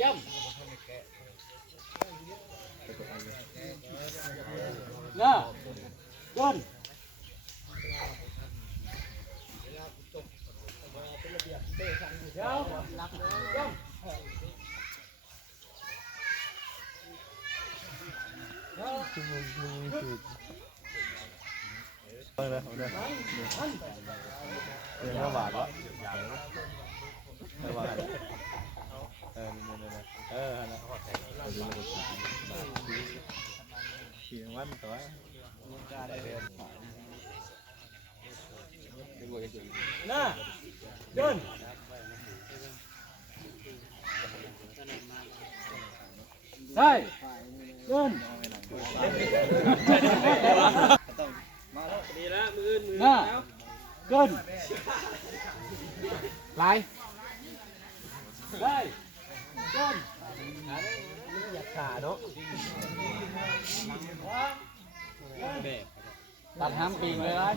ย่ำน่ะเดินเดี๋ยวย่ำเอาเลยเอาเลยเรื่องหวานวะหวานเขียงวันตัวน่ะเดินได้เดินดีแล้วมือน่ะเดินไหลได้เดินอยากขาเนาะตัดห้ามปีงเลย